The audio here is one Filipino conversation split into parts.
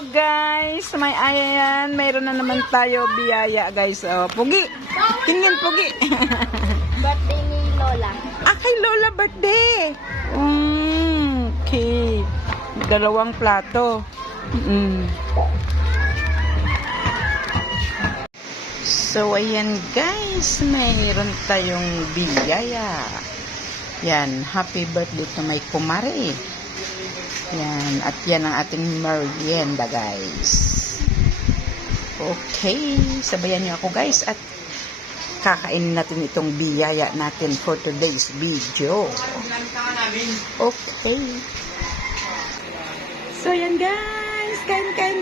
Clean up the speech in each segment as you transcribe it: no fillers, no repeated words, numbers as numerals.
Hello guys, may ayan, mayroon na naman tayo biyaya guys. Oh, pugi. Tingin pugi. Birthday ni Lola. Kay Lola birthday. Okay. Dalawang plato. So ayan guys, mayroon tayong biyaya. Yan, happy birthday to my kumare. Yan, at yan ang ating merienda guys. Okay, sabayan niyo ako guys at kakainin natin itong biyaya natin for today's video. Okay. So yan guys, kain.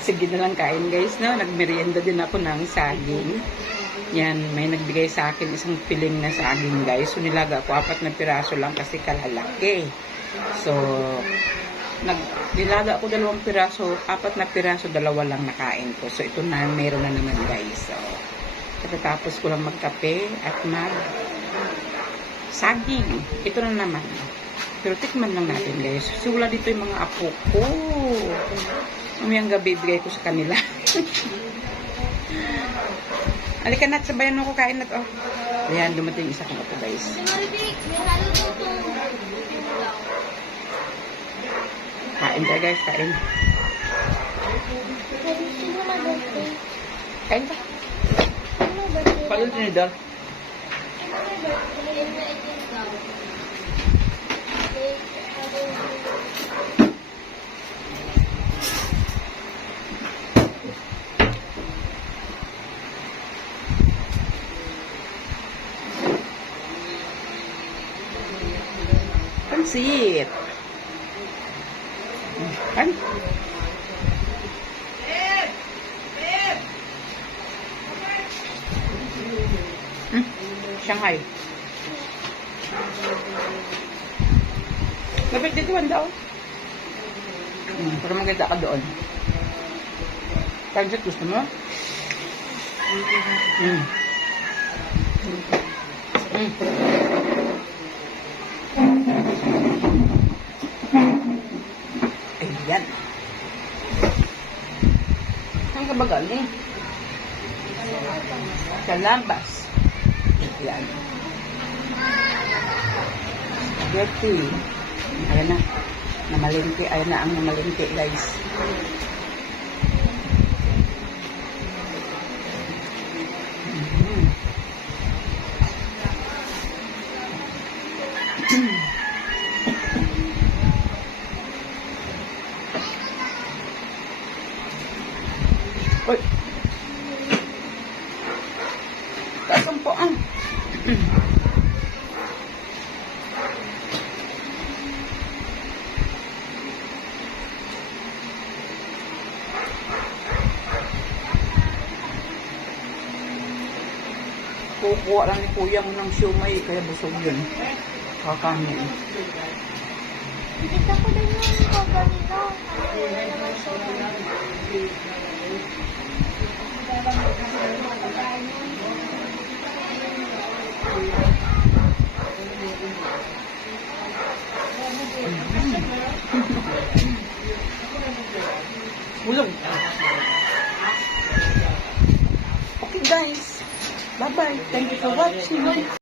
Sige na lang kain guys, no? Nagmerienda din ako ng saging. Yan, may nagbigay sa akin isang piling na saging guys. So nilaga ko 4 na piraso lang kasi kalalaki. So nilaga ko 2 piraso, 4 na piraso, 2 lang nakain ko. So ito na, meron na naman guys. So katatapos ko lang magkape at mag saging. Ito na naman. Pero tikman lang natin guys. So wala dito yung mga apo ko. Umayang gabi bigay ko sa kanila. Halika na, sabayan mo ko kain na to. Ayan, dumating isa kong apo guys. Kain tayo guys, kain. Kain ka. Paano tinidor? Pansit. Kan? Shanghai. Lapit dito daw. Para maganda ka doon. Pansit gusto mo? Ayan. Saan ka ba galing? Sa labas. Ayan. Dirty. Ayan na. Namalingki. Ayan na ang namalingki guys. Uy. Tasang po ang. Kukuha lang ni kuya mo ng siumay kaya busog yun. Kakanin. Kita ko din yung cover nila. Bulong. Okay guys. Bye-bye. Thank you for watching.